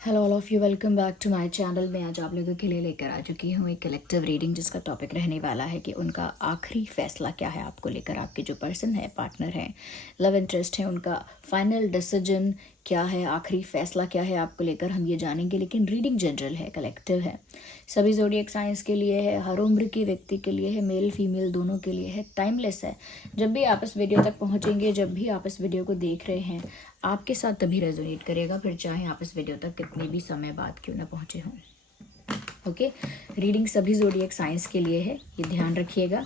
Hello all of you, welcome back to my channel. मैं आज आप लोगों के लिए लेकर आ चुकी हूँ एक कलेक्टिव रीडिंग जिसका टॉपिक रहने वाला है कि उनका आखिरी फैसला क्या है आपको लेकर। आपके जो पर्सन है, पार्टनर है, लव इंटरेस्ट है, उनका फाइनल डिसीजन क्या है, आखिरी फैसला क्या है आपको लेकर, हम ये जानेंगे। लेकिन रीडिंग जनरल है, कलेक्टिव है, सभी ज़ोडिएक साइंस के लिए है, हर उम्र के व्यक्ति के लिए है, मेल फीमेल दोनों के लिए है, टाइमलेस है। जब भी आप इस वीडियो तक पहुँचेंगे, जब भी आप इस वीडियो को देख रहे हैं, आपके साथ तभी रेजोनेट करेगा, फिर चाहे आप इस वीडियो तक कितने भी समय बाद क्यों ना पहुँचे हों। ओके, रीडिंग सभी ज़ोडिएक साइंस के लिए है, ये ध्यान रखिएगा,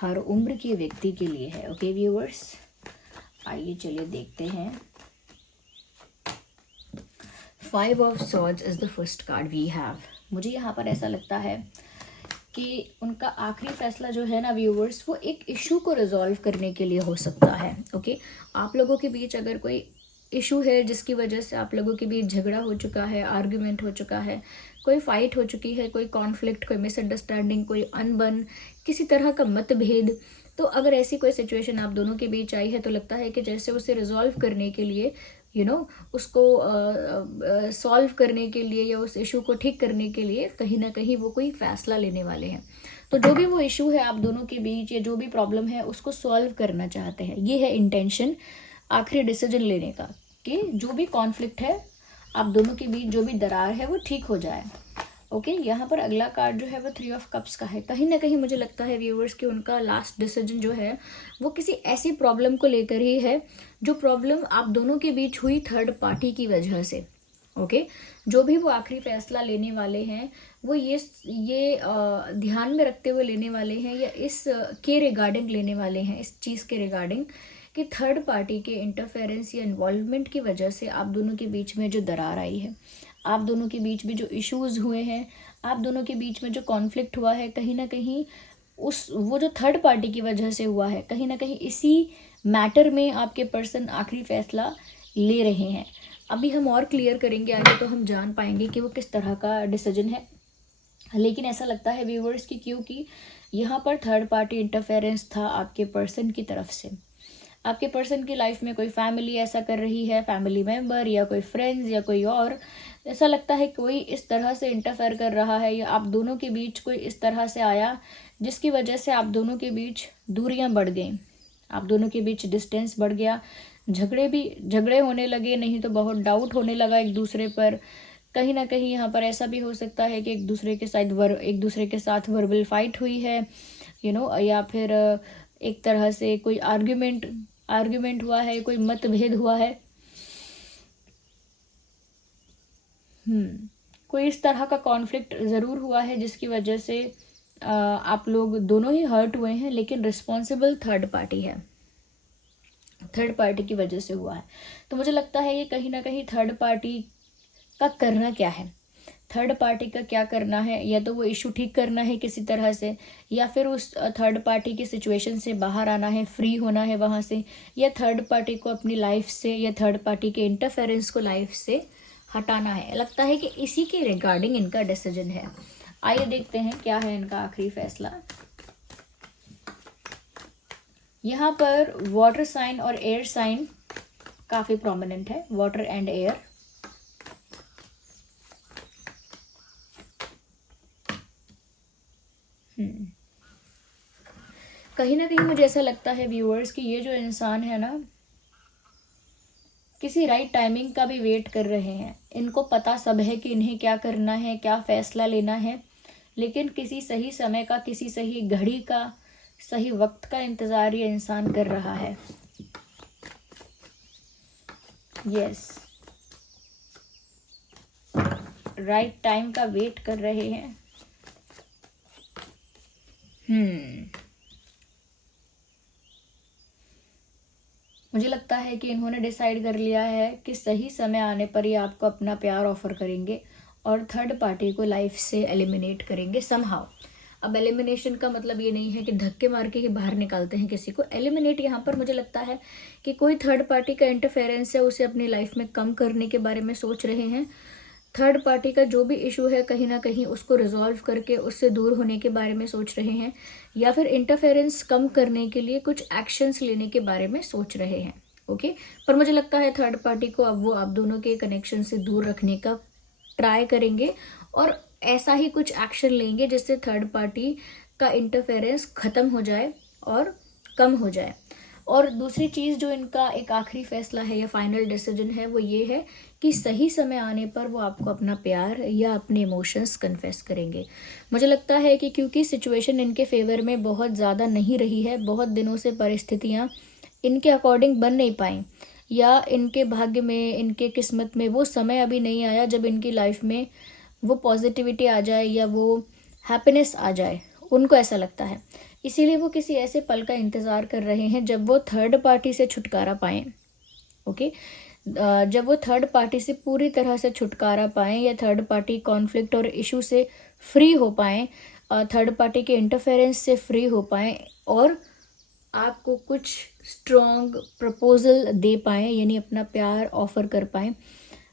हर उम्र के व्यक्ति के लिए है। ओके व्यूअर्स, आइए चलिए देखते हैं। 5 of swords is the first card we have. मुझे यहाँ पर ऐसा लगता है कि उनका आखिरी फैसला जो है ना व्यूअर्स, वो एक इशू को रिजॉल्व करने के लिए हो सकता है। ओके, आप लोगों के बीच अगर कोई इशू है जिसकी वजह से आप लोगों के बीच झगड़ा हो चुका है, आर्ग्यूमेंट हो चुका है, कोई फाइट हो चुकी है, कोई कॉन्फ्लिक्ट, कोई मिसअंडरस्टैंडिंग, कोई अनबन, किसी तरह का मतभेद, तो अगर ऐसी कोई सिचुएशन आप दोनों के बीच आई है तो लगता है कि जैसे उसे रिजॉल्व करने के लिए उसको सॉल्व करने के लिए या उस इशू को ठीक करने के लिए कहीं ना कहीं वो कोई फैसला लेने वाले हैं। तो जो भी वो इशू है आप दोनों के बीच या जो भी प्रॉब्लम है उसको सॉल्व करना चाहते हैं, ये है इंटेंशन आखिरी डिसीजन लेने का, कि जो भी कॉन्फ्लिक्ट है आप दोनों के बीच, जो भी दरार है वो ठीक हो जाए। ओके, यहाँ पर अगला कार्ड जो है वो 3 ऑफ कप्स का है। कहीं ना कहीं मुझे लगता है व्यूअर्स कि उनका लास्ट डिसीजन जो है वो किसी ऐसी प्रॉब्लम को लेकर ही है, जो प्रॉब्लम आप दोनों के बीच हुई थर्ड पार्टी की वजह से। ओके, जो भी वो आखिरी फैसला लेने वाले हैं वो ये ध्यान में रखते हुए लेने वाले हैं, या इस के रिगार्डिंग लेने वाले हैं, इस चीज़ के रिगार्डिंग कि थर्ड पार्टी के इंटरफेरेंस या इन्वॉल्वमेंट की वजह से आप दोनों के बीच में जो दरार आई है, आप दोनों के बीच में जो इश्यूज हुए हैं, आप दोनों के बीच में जो कॉन्फ्लिक्ट हुआ है, कहीं ना कहीं वो जो थर्ड पार्टी की वजह से हुआ है, कहीं ना कहीं इसी मैटर में आपके पर्सन आखिरी फैसला ले रहे हैं। अभी हम और क्लियर करेंगे आगे तो हम जान पाएंगे कि वो किस तरह का डिसीजन है। लेकिन ऐसा लगता है व्यूवर्स की, क्योंकि यहाँ पर थर्ड पार्टी इंटरफेरेंस था आपके पर्सन की तरफ से। आपके पर्सन की लाइफ में कोई फैमिली ऐसा कर रही है, फैमिली मेम्बर या कोई फ्रेंड्स या कोई और, ऐसा लगता है कोई इस तरह से इंटरफेयर कर रहा है, या आप दोनों के बीच कोई इस तरह से आया जिसकी वजह से आप दोनों के बीच दूरियां बढ़ गई, आप दोनों के बीच डिस्टेंस बढ़ गया, झगड़े होने लगे, नहीं तो बहुत डाउट होने लगा एक दूसरे पर। कहीं ना कहीं यहाँ पर ऐसा भी हो सकता है कि एक दूसरे के साथ वर्बल फाइट हुई है, या फिर एक तरह से कोई आर्ग्यूमेंट हुआ है, कोई मतभेद हुआ है। कोई इस तरह का कॉन्फ्लिक्ट ज़रूर हुआ है जिसकी वजह से आप लोग दोनों ही हर्ट हुए हैं, लेकिन रिस्पॉन्सिबल थर्ड पार्टी है, थर्ड पार्टी की वजह से हुआ है। तो मुझे लगता है ये कहीं ना कहीं थर्ड पार्टी का करना क्या है, थर्ड पार्टी का क्या करना है, या तो वो इशू ठीक करना है किसी तरह से, या फिर उस थर्ड पार्टी की सिचुएशन से बाहर आना है, फ्री होना है वहाँ से, या थर्ड पार्टी को अपनी लाइफ से या थर्ड पार्टी के इंटरफेरेंस को लाइफ से हटाना है। लगता है कि इसी के रिगार्डिंग इनका डिसीजन है। आइए देखते हैं क्या है इनका आखिरी फैसला। यहाँ पर वाटर साइन और एयर साइन काफ़ी प्रोमिनेंट है, वाटर एंड एयर। कहीं ना कहीं मुझे ऐसा लगता है व्यूअर्स कि ये जो इंसान है ना, किसी राइट टाइमिंग का भी वेट कर रहे हैं। इनको पता सब है कि इन्हें क्या करना है, क्या फैसला लेना है, लेकिन किसी सही समय का, किसी सही घड़ी का, सही वक्त का इंतज़ार ये इंसान कर रहा है। यस, राइट टाइम का वेट कर रहे हैं। मुझे लगता है कि इन्होंने डिसाइड कर लिया है कि सही समय आने पर ये आपको अपना प्यार ऑफर करेंगे और थर्ड पार्टी को लाइफ से एलिमिनेट करेंगे समहाउ। अब एलिमिनेशन का मतलब ये नहीं है कि धक्के मार के ही बाहर निकालते हैं किसी को। एलिमिनेट यहाँ पर मुझे लगता है कि कोई थर्ड पार्टी का इंटरफेरेंस है, उसे अपनी लाइफ में कम करने के बारे में सोच रहे हैं। थर्ड पार्टी का जो भी इशू है कहीं ना कहीं उसको रिजॉल्व करके उससे दूर होने के बारे में सोच रहे हैं, या फिर इंटरफेरेंस कम करने के लिए कुछ एक्शंस लेने के बारे में सोच रहे हैं। ओके, पर मुझे लगता है थर्ड पार्टी को अब वो आप दोनों के कनेक्शन से दूर रखने का ट्राई करेंगे और ऐसा ही कुछ एक्शन लेंगे जिससे थर्ड पार्टी का इंटरफेरेंस ख़त्म हो जाए और कम हो जाए। और दूसरी चीज़ जो इनका एक आखिरी फैसला है या फाइनल डिसीजन है वो ये है कि सही समय आने पर वो आपको अपना प्यार या अपने इमोशंस कन्फेस करेंगे। मुझे लगता है कि क्योंकि सिचुएशन इनके फेवर में बहुत ज़्यादा नहीं रही है, बहुत दिनों से परिस्थितियाँ इनके अकॉर्डिंग बन नहीं पाई, या इनके भाग्य में, इनके किस्मत में वो समय अभी नहीं आया जब इनकी लाइफ में वो पॉजिटिविटी आ जाए या वो हैप्पीनेस आ जाए, उनको ऐसा लगता है। इसीलिए वो किसी ऐसे पल का इंतज़ार कर रहे हैं जब वो थर्ड पार्टी से छुटकारा पाएँ। ओके, जब वो थर्ड पार्टी से पूरी तरह से छुटकारा पाएँ या थर्ड पार्टी कॉन्फ्लिक्ट और इशू से फ्री हो पाएँ, थर्ड पार्टी के इंटरफेरेंस से फ्री हो पाएँ और आपको कुछ स्ट्रॉन्ग प्रपोजल दे पाएँ, यानी अपना प्यार ऑफ़र कर पाएँ।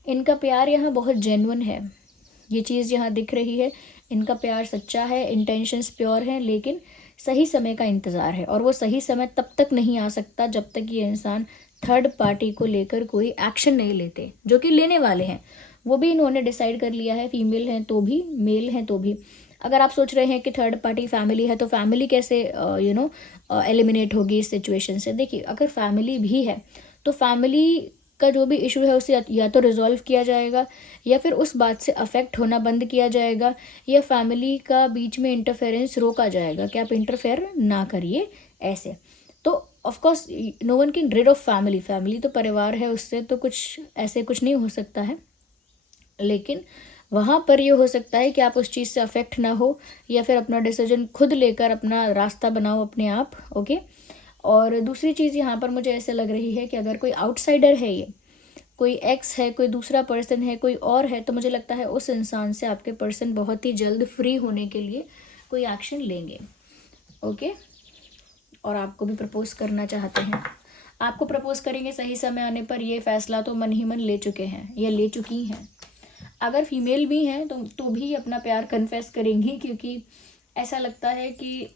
इनका प्यार यहाँ बहुत जेन्युइन है, ये चीज़ यहाँ दिख रही है। इनका प्यार सच्चा है, इंटेंशंस प्योर हैं, लेकिन सही समय का इंतज़ार है। और वो सही समय तब तक नहीं आ सकता जब तक ये इंसान थर्ड पार्टी को लेकर कोई एक्शन नहीं लेते, जो कि लेने वाले हैं। वो भी इन्होंने डिसाइड कर लिया है, फीमेल हैं तो भी, मेल हैं तो भी। अगर आप सोच रहे हैं कि थर्ड पार्टी फैमिली है तो फैमिली कैसे एलिमिनेट होगी इस सिचुएशन से, देखिए अगर फैमिली भी है तो फैमिली का जो भी इशू है उसे या तो रिजॉल्व किया जाएगा या फिर उस बात से अफेक्ट होना बंद किया जाएगा, या फैमिली का बीच में इंटरफेरेंस रोका जाएगा कि आप इंटरफेयर ना करिए ऐसे। तो of course no one can rid of family, family तो परिवार है, उससे तो कुछ ऐसे कुछ नहीं हो सकता है, लेकिन वहाँ पर ये हो सकता है कि आप उस चीज़ से अफेक्ट ना हो या फिर अपना डिसीजन खुद लेकर अपना रास्ता बनाओ अपने आप। ओके, और दूसरी चीज़ यहाँ पर मुझे ऐसे लग रही है कि अगर कोई आउटसाइडर है, ये कोई एक्स है, कोई दूसरा पर्सन है, कोई और है, तो मुझे लगता है उस इंसान से आपके पर्सन बहुत ही जल्द फ्री होने के लिए कोई एक्शन लेंगे। ओके, और आपको भी प्रपोज करना चाहते हैं, आपको प्रपोज करेंगे सही समय आने पर। ये फैसला तो मन ही मन ले चुके हैं या ले चुकी हैं। अगर फीमेल भी हैं तो भी अपना प्यार कन्फेस करेंगी, क्योंकि ऐसा लगता है कि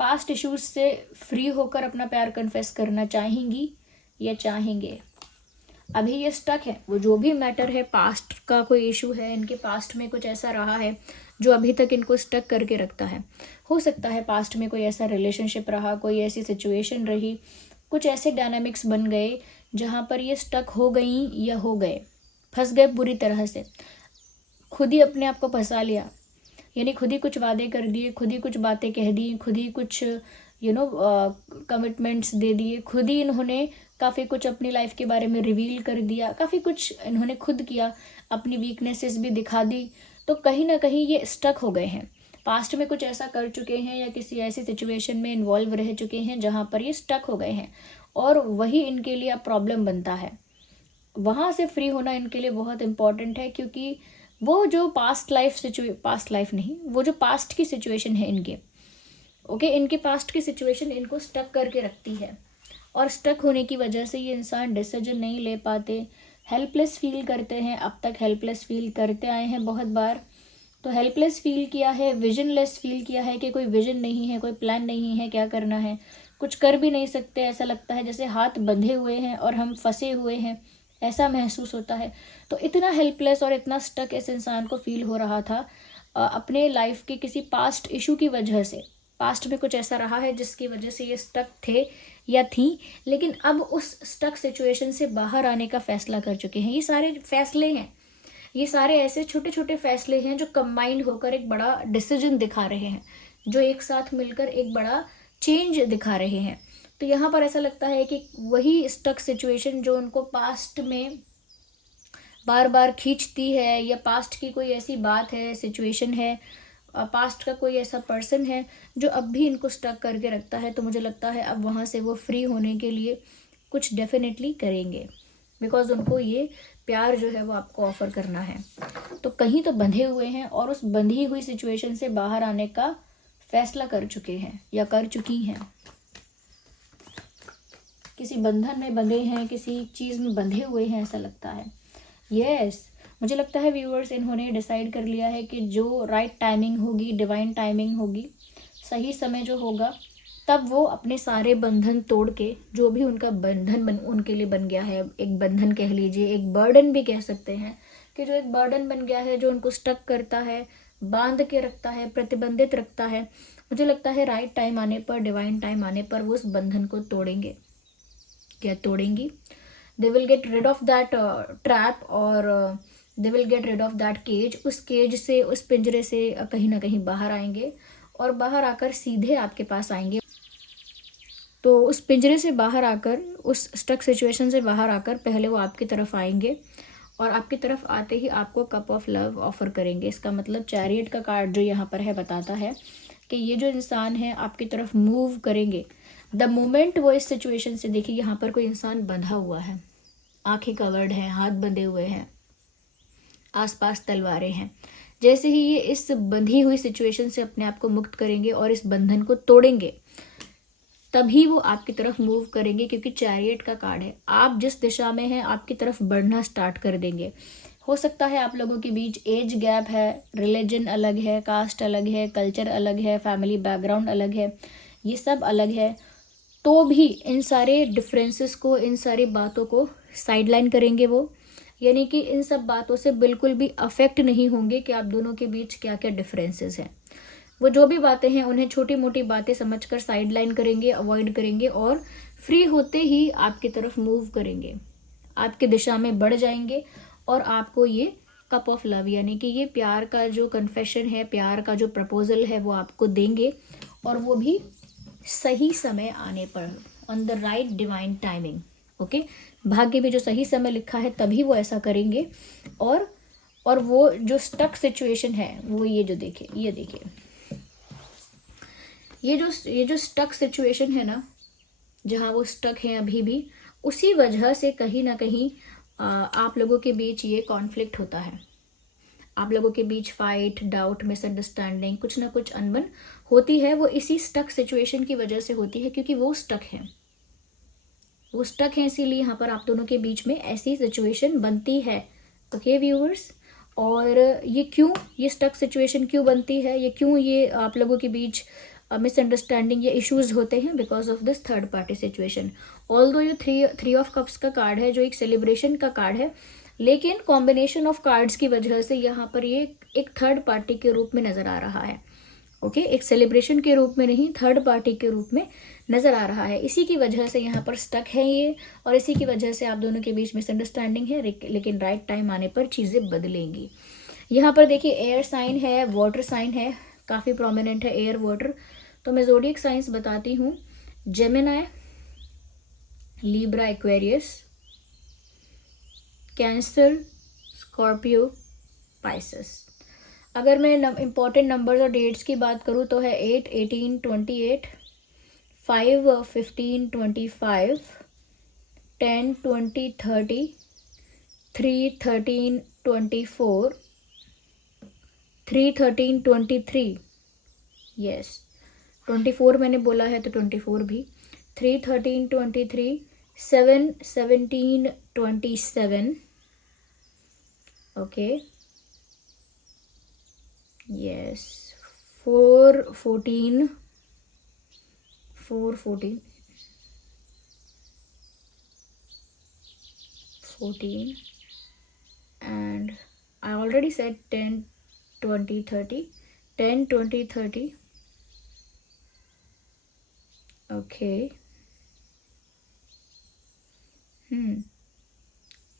पास्ट इश्यूज से फ्री होकर अपना प्यार कन्फेस करना चाहेंगी या चाहेंगे। अभी ये स्टक है, वो जो भी मैटर है, पास्ट का कोई इशू है, इनके पास्ट में कुछ ऐसा रहा है जो अभी तक इनको स्टक करके रखता है। हो सकता है पास्ट में कोई ऐसा रिलेशनशिप रहा, कोई ऐसी सिचुएशन रही, कुछ ऐसे डायनामिक्स बन गए जहाँ पर ये स्टक हो गई या हो गए, फंस गए बुरी तरह से, खुद ही अपने आप को फंसा लिया, यानी खुद ही कुछ वादे कर दिए, खुद ही कुछ बातें कह दी, खुद ही कुछ कमिटमेंट्स दे दिए, खुद ही इन्होंने काफ़ी कुछ अपनी लाइफ के बारे में रिवील कर दिया, काफ़ी कुछ इन्होंने खुद किया, अपनी वीकनेसेस भी दिखा दी। तो कहीं ना कहीं ये स्टक हो गए हैं, पास्ट में कुछ ऐसा कर चुके हैं या किसी ऐसी सिचुएशन में इन्वॉल्व रह चुके हैं जहाँ पर ये स्टक हो गए हैं, और वही इनके लिए अब प्रॉब्लम बनता है। वहाँ से फ्री होना इनके लिए बहुत इम्पॉर्टेंट है, क्योंकि वो जो पास्ट लाइफ नहीं, वो जो पास्ट की सिचुएशन है इनके, इनके पास्ट की सिचुएशन इनको स्टक करके रखती है, और स्टक होने की वजह से ये इंसान डिसीजन नहीं ले पाते, हेल्पलेस फील करते हैं। अब तक हेल्पलेस फील करते आए हैं बहुत बार, तो हेल्पलेस फील किया है, विजनलेस फील किया है कि कोई विजन नहीं है, कोई प्लान नहीं है, क्या करना है, कुछ कर भी नहीं सकते। ऐसा लगता है जैसे हाथ बंधे हुए हैं और हम फंसे हुए हैं, ऐसा महसूस होता है। तो इतना हेल्पलेस और इतना स्टक इस इंसान को फील हो रहा था अपने लाइफ के किसी पास्ट इशू की वजह से। पास्ट में कुछ ऐसा रहा है जिसकी वजह से ये स्टक थे या थी, लेकिन अब उस स्टक सिचुएशन से बाहर आने का फैसला कर चुके हैं। ये सारे फैसले हैं, ये सारे ऐसे छोटे छोटे फैसले हैं जो कंबाइंड होकर एक बड़ा डिसीजन दिखा रहे हैं, जो एक साथ मिलकर एक बड़ा चेंज दिखा रहे हैं। तो यहाँ पर ऐसा लगता है कि वही स्टक सिचुएशन जो उनको पास्ट में बार बार खींचती है, या पास्ट की कोई ऐसी बात है, सिचुएशन है, पास्ट का कोई ऐसा पर्सन है जो अब भी इनको स्टक करके रखता है, तो मुझे लगता है अब वहाँ से वो फ्री होने के लिए कुछ डेफिनेटली करेंगे, बिकॉज उनको ये प्यार जो है वो आपको ऑफर करना है। तो कहीं तो बंधे हुए हैं और उस बंधी हुई सिचुएशन से बाहर आने का फैसला कर चुके हैं या कर चुकी हैं। किसी बंधन में बंधे हैं, किसी चीज़ में बंधे हुए हैं, ऐसा लगता है। यस, मुझे लगता है व्यूअर्स इन्होंने डिसाइड कर लिया है कि जो राइट टाइमिंग होगी, डिवाइन टाइमिंग होगी, सही समय जो होगा तब वो अपने सारे बंधन तोड़ के, जो भी उनका बंधन उनके लिए बन गया है, एक बंधन कह लीजिए, एक बर्डन भी कह सकते हैं, कि जो एक बर्डन बन गया है, जो उनको स्टक करता है, बांध के रखता है, प्रतिबंधित रखता है, मुझे लगता है राइट टाइम आने पर, डिवाइन टाइम आने पर वो उस बंधन को तोड़ेंगे। क्या तोड़ेंगी? They will get rid of that trap, और they will get rid of that cage. उस केज से, उस पिंजरे से कहीं ना कहीं बाहर आएंगे, और बाहर आकर सीधे आपके पास आएंगे। तो उस पिंजरे से बाहर आकर, उस स्टक सिचुएशन से बाहर आकर पहले वो आपकी तरफ आएंगे, और आपकी तरफ आते ही आपको कप ऑफ लव ऑफर करेंगे। इसका मतलब चैरियट का कार्ड जो यहाँ पर है बताता है कि ये जो इंसान है आपकी तरफ मूव करेंगे द मोमेंट वो इस सिचुएशन से, देखिए यहाँ पर कोई इंसान बंधा हुआ है, आंखें कवर्ड हैं, हाथ बंधे हुए हैं, आसपास तलवारें हैं। जैसे ही ये इस बंधी हुई सिचुएशन से अपने आप को मुक्त करेंगे और इस बंधन को तोड़ेंगे, तभी वो आपकी तरफ मूव करेंगे, क्योंकि चैरियट का कार्ड है। आप जिस दिशा में हैं आपकी तरफ बढ़ना स्टार्ट कर देंगे। हो सकता है आप लोगों के बीच एज गैप है, रिलीजन अलग है, कास्ट अलग है, कल्चर अलग है, फैमिली बैकग्राउंड अलग है, ये सब अलग है, तो भी इन सारे डिफरेंसेस को, इन सारी बातों को साइडलाइन करेंगे वो। यानी कि इन सब बातों से बिल्कुल भी अफेक्ट नहीं होंगे कि आप दोनों के बीच क्या क्या डिफरेंसेस हैं। वो जो भी बातें हैं उन्हें छोटी मोटी बातें समझकर साइडलाइन करेंगे, अवॉइड करेंगे, और फ्री होते ही आपकी तरफ मूव करेंगे, आपकी दिशा में बढ़ जाएंगे, और आपको ये कप ऑफ लव, यानी कि ये प्यार का जो कन्फेशन है, प्यार का जो प्रपोजल है, वो आपको देंगे, और वो भी सही समय आने पर, on the right divine timing. Okay, भाग्य में जो सही समय लिखा है तभी वो ऐसा करेंगे। और वो जो स्टक सिचुएशन है वो ये जो देखिए, ये देखिए, ये जो स्टक सिचुएशन है ना, जहाँ वो स्टक है अभी भी, उसी वजह से कहीं ना कहीं आप लोगों के बीच ये कॉन्फ्लिक्ट होता है। आप लोगों के बीच फाइट, डाउट, मिसअंडरस्टैंडिंग, कुछ ना कुछ अनबन होती है। वो इसी स्टक सिचुएशन की वजह से होती है, क्योंकि वो स्टक है, वो स्टक है, इसीलिए यहाँ पर आप दोनों के बीच में ऐसी सिचुएशन बनती है। ओके व्यूअर्स, और ये क्यों, ये स्टक सिचुएशन क्यों बनती है, ये क्यों ये आप लोगों के बीच मिसअंडरस्टैंडिंग या इश्यूज होते हैं, because of this third party situation. Although ये थ्री ऑफ कप्स का कार्ड है, जो एक सेलिब्रेशन का कार्ड है, लेकिन कॉम्बिनेशन ऑफ कार्ड्स की वजह से यहाँ पर ये एक थर्ड पार्टी के रूप में नजर आ रहा है। ओके, एक सेलिब्रेशन के रूप में नहीं, थर्ड पार्टी के रूप में नजर आ रहा है। इसी की वजह से यहाँ पर स्टक है ये, और इसी की वजह से आप दोनों के बीच मिसअंडरस्टैंडिंग है, लेकिन राइट टाइम आने पर चीजें बदलेंगी। यहाँ पर देखिए एयर साइन है, वाटर साइन है, काफी प्रोमिनेंट है एयर वाटर। तो मैं ज़ोडिएक साइंस बताती हूँ, Gemini, Libra, Aquarius, cancer, Scorpio, Pisces. अगर मैं इंपॉर्टेंट नंबर्स और डेट्स की बात करूँ तो है 8, 18, 28, 5, 15, 25, 10, 20, 30, 3, 13, 24, 3, 13, 23, यस 24 मैंने बोला है तो 24 भी, 3, 13, 23, 7, 17, 27, okay, yes 4, 14, 4, 14, 14, and I already said 10, 20, 30, 10, 20, 30, okay,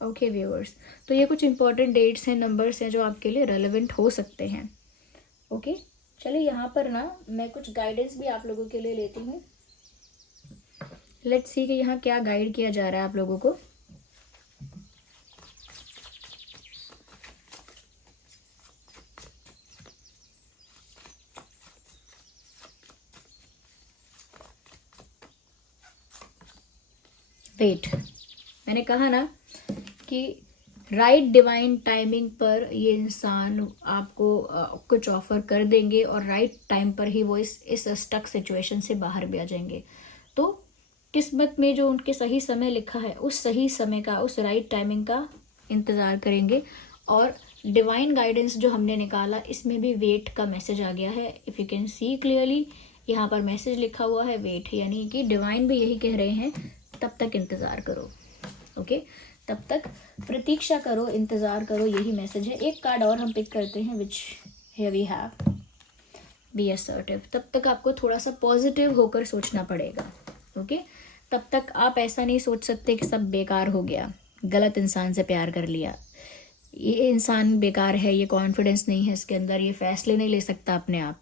okay viewers, तो ये कुछ इंपॉर्टेंट डेट्स हैं, नंबर्स हैं जो आपके लिए रेलेवेंट हो सकते हैं। ओके, चलिए यहाँ पर ना मैं कुछ गाइडेंस भी आप लोगों के लिए लेती हूँ। लेट्स सी कि यहाँ क्या गाइड किया जा रहा है आप लोगों को। वेट, मैंने कहा ना कि राइट डिवाइन टाइमिंग पर ये इंसान आपको कुछ ऑफर कर देंगे, और राइट टाइम पर ही वो इस स्टक सिचुएशन से बाहर भी आ जाएंगे। तो किस्मत में जो उनके सही समय लिखा है, उस सही समय का, उस राइट टाइमिंग का इंतज़ार करेंगे। और डिवाइन गाइडेंस जो हमने निकाला, इसमें भी वेट का मैसेज आ गया है। If you can see clearly, यहाँ पर मैसेज लिखा हुआ है वेट, यानी कि डिवाइन भी यही कह रहे हैं तब तक इंतज़ार करो। ओके, तब तक प्रतीक्षा करो, इंतज़ार करो, यही मैसेज है। एक कार्ड और हम पिक करते हैं, which here we have be assertive. तब तक आपको थोड़ा सा पॉजिटिव होकर सोचना पड़ेगा। ओके, तब तक आप ऐसा नहीं सोच सकते कि सब बेकार हो गया, गलत इंसान से प्यार कर लिया, ये इंसान बेकार है, ये कॉन्फिडेंस नहीं है इसके अंदर, ये फैसले नहीं ले सकता अपने आप।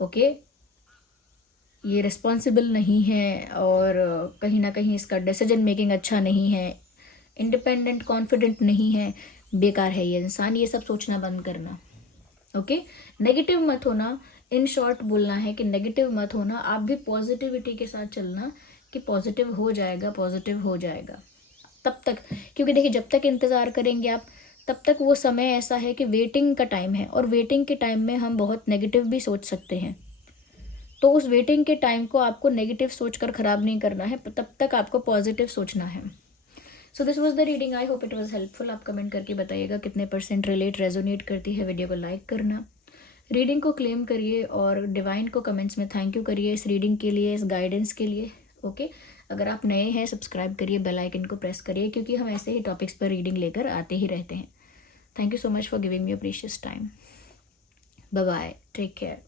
ओके, ये रिस्पॉन्सिबल नहीं है और कहीं ना कहीं इसका डिसीजन मेकिंग अच्छा नहीं है, इंडिपेंडेंट कॉन्फिडेंट नहीं है, बेकार है ये इंसान, ये सब सोचना बंद करना। ओके, नेगेटिव मत होना। इन शॉर्ट बोलना है कि नेगेटिव मत होना, आप भी पॉजिटिविटी के साथ चलना कि पॉजिटिव हो जाएगा, पॉजिटिव हो जाएगा। तब तक, क्योंकि देखिए जब तक इंतज़ार करेंगे आप तब तक वो समय ऐसा है कि वेटिंग का टाइम है, और वेटिंग के टाइम में हम बहुत नेगेटिव भी सोच सकते हैं। तो उस वेटिंग के टाइम को आपको नेगेटिव सोचकर ख़राब नहीं करना है, तब तक आपको पॉजिटिव सोचना है। So this was the reading, I hope it was helpful. आप कमेंट करके बताइएगा कितने % रिलेट रेजोनेट करती है। वीडियो को लाइक करना, रीडिंग को क्लेम करिए और डिवाइन को कमेंट्स में थैंक यू करिए इस रीडिंग के लिए, इस गाइडेंस के लिए। ओके, अगर आप नए हैं सब्सक्राइब करिए, बेल आइकन को प्रेस करिए, क्योंकि हम ऐसे ही टॉपिक्स पर रीडिंग लेकर आते ही रहते हैं। Thank you so much for giving me your precious time. Bye bye, take care.